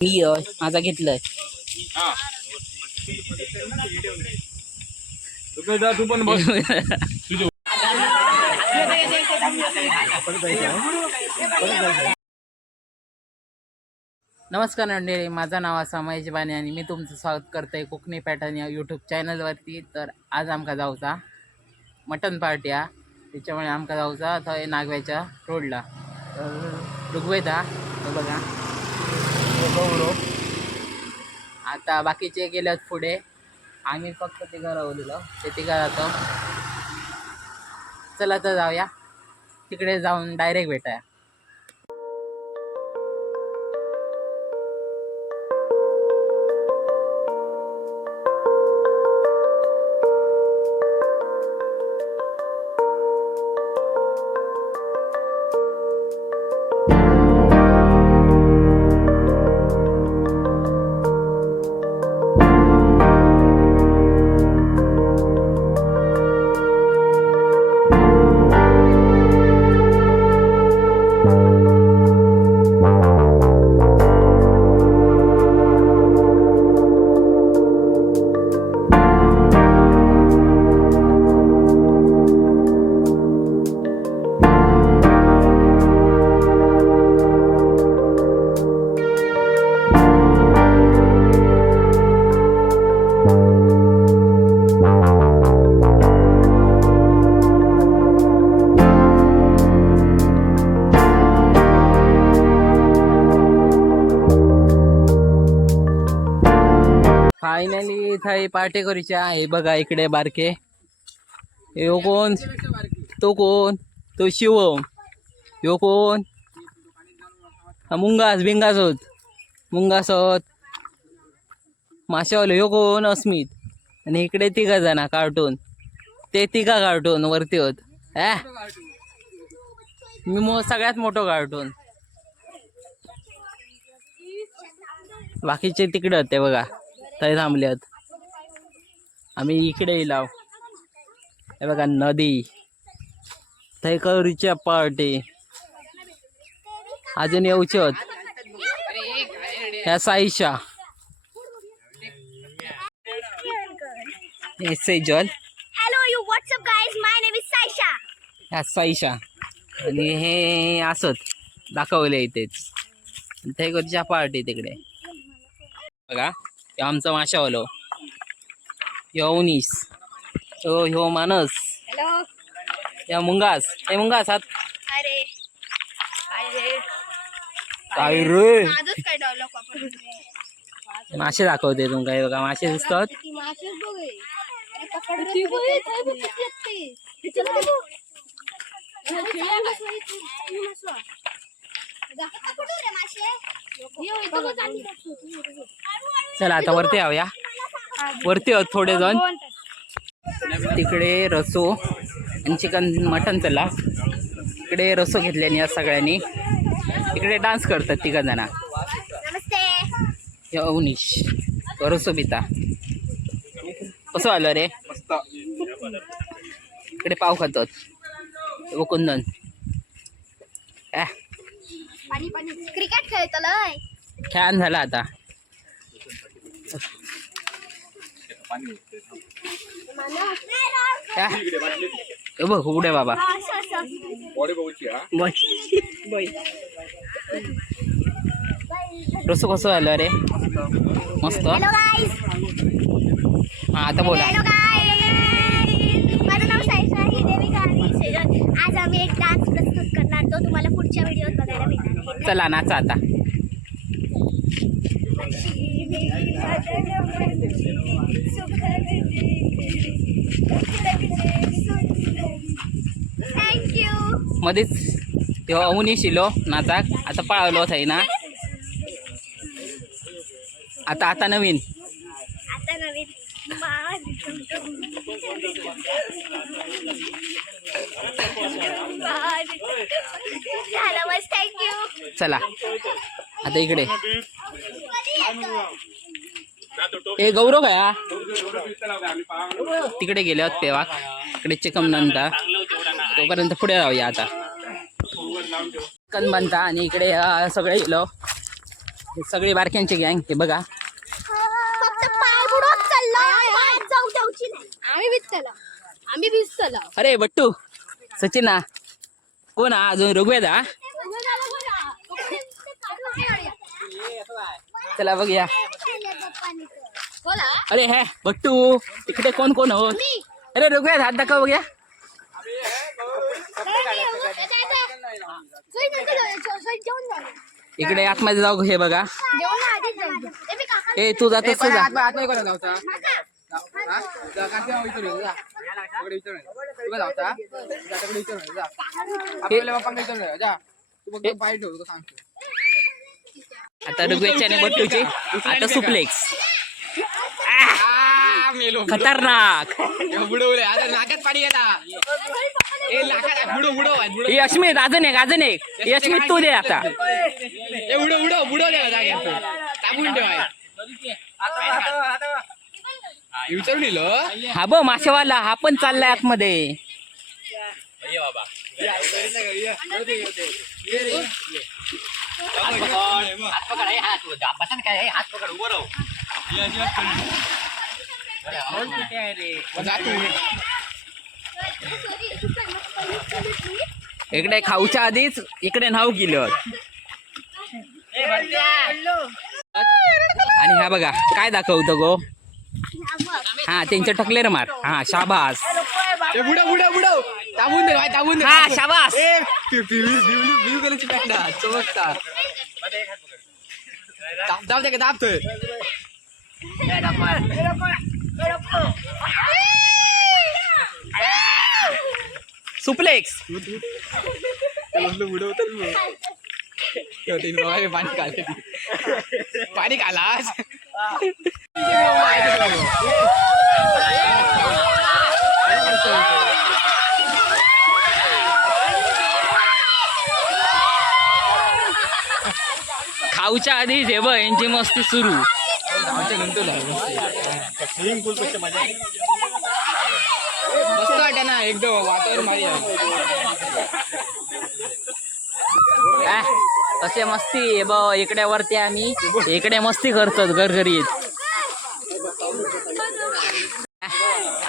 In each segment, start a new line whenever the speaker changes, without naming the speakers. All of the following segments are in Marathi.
मी माझा घेतलंय.
तू पण बस.
नमस्कार मंडळी माझं नाव असा महेश बाने आणि मी तुमचं स्वागत करतोय कोकणी पॅटर्न या यूट्यूब चॅनलवरती तर आज आमका जाऊचा मटन पार्टी हा. त्याच्यामुळे आमका जाऊचा थंय नागव्याच्या रोडला तर रुगवेता तो बघा. गौरव. आता बाकीचे गेल्यात पुढे. आम्ही फक्त तिघं राहिलेलो ते तिघं राहतो चला तर जाऊया. तिकडे जाऊन डायरेक्ट भेटाया. फायनली इथं पार्टी करूच्या हे बघा इकडे बारके. यो हो कोण? तो कोण? तो शिवम. यो कोण? मुंगास बिंगास होत मुंगास होत माशावाले यो कोण? अस्मित. आणि इकडे तिघा जणा कार्टून ते तिघा कार्टून वरती होत. ॲ मी मो सगळ्यात मोठं कार्टून बाकीचे तिकडे होते बघा. थंय थांबल्यात. आम्ही इकडे येलाव. हे बघा नदी. थंय करूच्या पार्टी. अजून येऊचे ह्या Saisha. Sejal
you. What's up, guys? My name is Saisha.
ह्या साईशा. आणि हे असत. दाखवले इथेच ते करूच्या पार्टी तिकडे. बघा. आमचा माशावालो ह्यो उनीस ह्यो ह्यो मानस. या मुंगास हे मुंगास हात काय रे
काय
मासे दाखवते तुमका हे बघा मासे दिसतात
ती चला. ये,
आता वरती आऊया वरती आहोत थोडे जण. तिकडे रसो आणि चिकन मटन चला. इकडे रसो घेतल्याने या सगळ्यांनी. इकडे डान्स करतात तिघा जणा अवनीश. रसो पिता कसं आलं रे? इकडे पाव खातात. ह्यो कुंदन ॲ
पाणी पाणी क्रिकेट खेळतलंय
छान झाला आता ॲ, हे बघ उघडे बाबा
बॉडी बघूची हा
रसो कसं आलं रे मस्त
हॅलो गाईज
हा आता बोला
हॅलो गाईज माझं नाव साईशा ही आणि सेजल आज आम्ही एक डान्स प्रस्तुत करणार तो तुम्हाला पुढच्या व्हिडिओत बघायला मिळणार आहे.
चला नाचा आता.
थँक्यू
मध्येच तेव्हा अवनी शिलो नाचाक आता पळालो थाय ना. आता आता नवीन. चला. आता इकडे. हे गौरव काय हा? तिकडे गेले होत तेव्हा. इकडे चिकन बनता तोपर्यंत पुढे जाऊया आता. चिकन बनता आणि इकडे सगळे गेलो सगळे सगळी बारक्यांची गँग हे बघा
फक्त पाय बुडवत चालला पायात जाऊ द्यायची नाही आम्ही भिजतला आम्ही भिजतला
अरे बट्टू सचिना कोण हा अजून ऋग्वेद हा चला बघूया.
बोला
अरे हे बट्टू इकडे कोण कोण हो? अरे ऋग्वेद हात दाखव बघूया. इकडे आतमध्ये जाऊ हे बघा. ए तू जातोस तू जा. आता ऋग्वेदच्या आणि बट्टूची आता सुप्लेक्स खतरनाक.
बुडवले आता नाकात पाणी गेला ए नाकात बुडव बुडव बुडव
ही अश्मित अजून एक अजून एक ही अश्मित तू दे आता
ए बुडव बुडव बुडवले ठेवाय विचारून दिलं
हा ब मासेवाला हा पण चाललाय आतमध्ये. इकडे खाऊच्या आधीच इकडे नाव केलं. आणि हा बघा काय दाखवतो गो? हा त्यांच्या टकलेर मार हा शाबास
बुडव बुडव बुडव ताबून दे भाई ताबून दे
हा शाबास
कलरची पॅन्ट चमकतात दाब दाब दे का दाबतोय
सुप्लेक्स
पाणी काढले पाणी कालास
खाऊच्या आधी जे बघ यांची मस्ती सुरू.
स्विमिंग पूल पेक्षा मजा मस्त वाटत ना एकदम वातावरण भारी आहे.
काय तसे मस्ती हे बघ इकडे वरती आम्ही इकडे मस्ती करतो घरघरीत.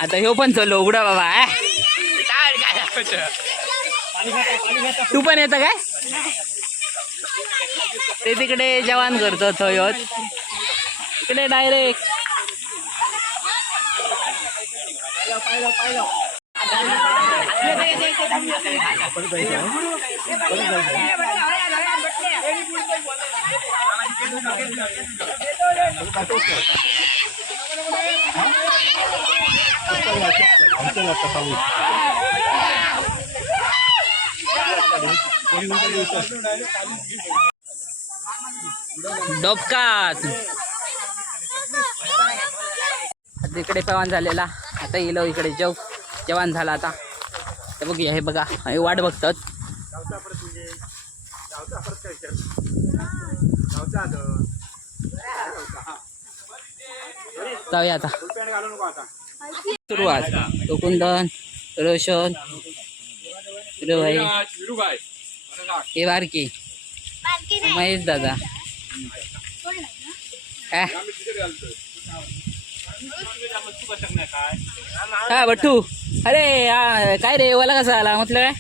आता ह्यो पण चलो उघडा बाबा. तू पण येतं काय? ते तिकडे जवान करतो थंय इकडे डायरेक्ट डोबकात. आता इकडे जवान झालेला. आता येलो इकडे जेव जवान झाला आता. तर बघूया हे बघा. हे वाट बघतात. जाऊया आता. सुरुवात. कोकुंदन रोशन भाई हे बारकी. महेश दादा. काय? हा बट्टू. अरे हा, काय रे ओला कसा आला? म्हटलं काय?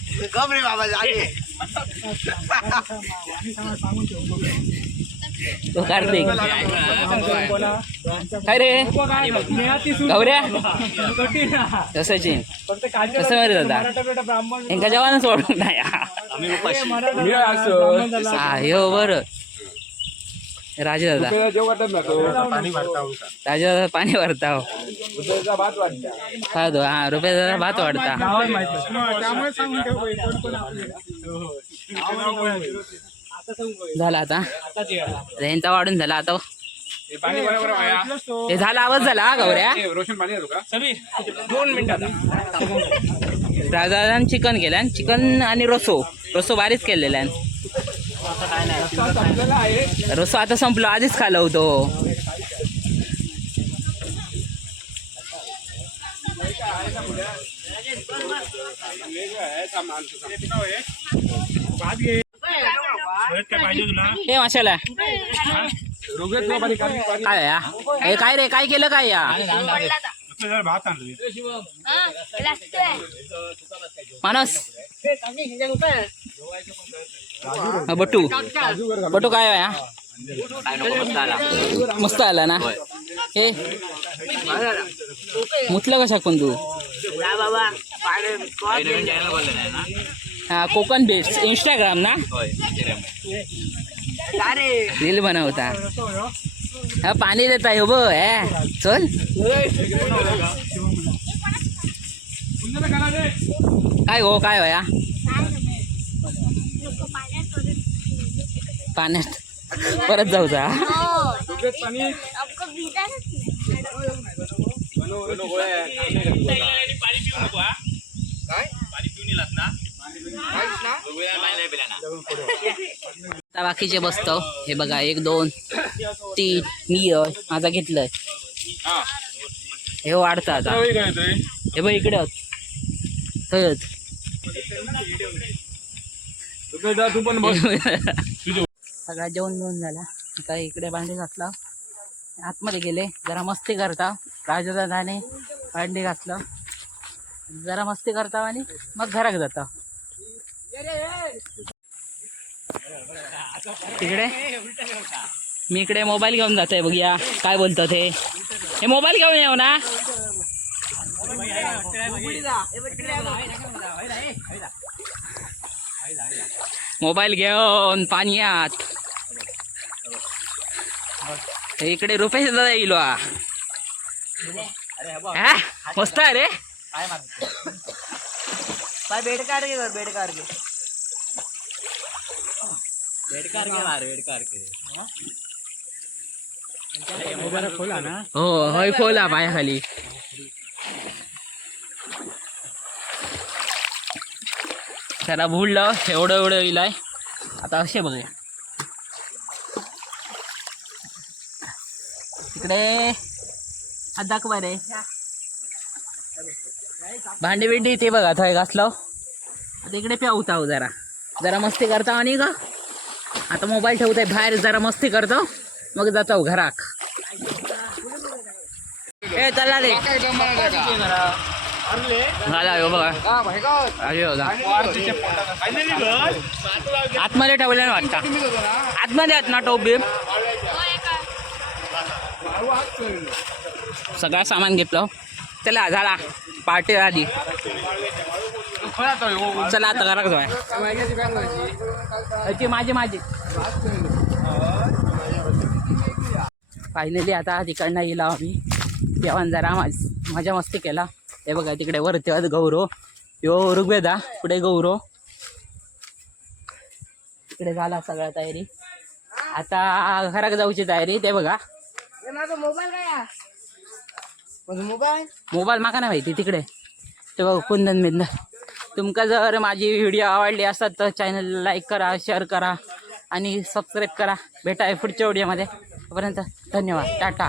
कार्तिक. काय रे? गौऱ्या? सचिन कसं मारे दादा? यांका जेवणच वाढून नाही. हा हो बरं. राजे दादा. राजे दादा पाणी भरता हो
भात वाटत
हा दो हा रुपये दादा भात वाढता. झाला आता. यांचा वाढून झाला आता.
हे
झाला आवाज झाला हा गौऱ्या.
ए, रोशन पाणी देतो का? दोन मिनिटात
चिकन केलं चिकन आणि रसो. रसो बारीच केलेला आहे. रसो आता संपलो आधीच खाल्लं होतो.
आहे थांब, आणतो, थांब. भात घे
हे माशाला. काय या? हे काय रे काय केलं काय या? मानस हा, बटू बटू काय आहे हा? मस्त आला ना? हे. मुतलं कशा कोण तू? हा कोकण बेट्स इंस्टाग्राम ना? रील बनवता. हा पाणी देता हो ब हे. चल. काय हो काय हो या पाण्यात. परत जाऊ जा. आता बाकीचे बसतो. हे बघा एक दोन तीन. मी माझा घेतलंय. हे वाढतं आता. हे बघ इकडे. आहोत. सगळा जेवण बिवून झाला. आता इकडे भांडी घातला आतमध्ये गेले. जरा मस्ती करता. राजदादाने भांडी घातलं जरा मस्ती करता आणि मग घरात जाता. तिकडे मी इकडे मोबाईल घेऊन जातोय बघूया. काय बोलतो ते हे मोबाईल घेऊन येऊ ना? मोबाईल घेऊन पाण्यात. इकडे रुपेश दादा येईल हा. मस्त आहे रे. बेड काढ घे बेड काढ घे हो होय खोला पायाखाली त्याला बुडलं एवढं एवढं इलाय. आता असे बघूया. तिकडे हा दाखवा रे. भांडी बिंडी ते बघा थंय घासलं. आता इकडे पेवता हो जरा. जरा मस्ती करता आणि का? आता मोबाईल ठेवताय बाहेर जरा मस्ती करतो. मग जातो घराक. ए चला रे. झाला हो बघा. अरे बघा. आतमध्ये ठेवले ना वाटतं. आतमध्ये आहेत ना टोप बीप सगळं सामान घेतलं. चला झाला. पार्टी आधी. चला आता घरात जाऊया. ती माझी माझी. फायनली आता तिकडनं येला आम्ही. जेवण जरा माझ मजा मस्ती केला. हे बघा तिकडे वरती आहेत गौरव. यो ऋग्वेदा. पुढे गौरव. तिकडे झाला सगळा तयारी. आता घरात जाऊची तयारी ते बघा. मोबाईल माका नाही माहिती तिकडे. ते बघ कुंदन बिंदन तुमका जर माझी व्हिडिओ आवडली असतात तर चॅनल लाईक करा शेअर करा. आणि सबस्क्राईब करा. भेटा पुढच्या व्हिडिओमध्ये तोपर्यंत धन्यवाद. टाटा.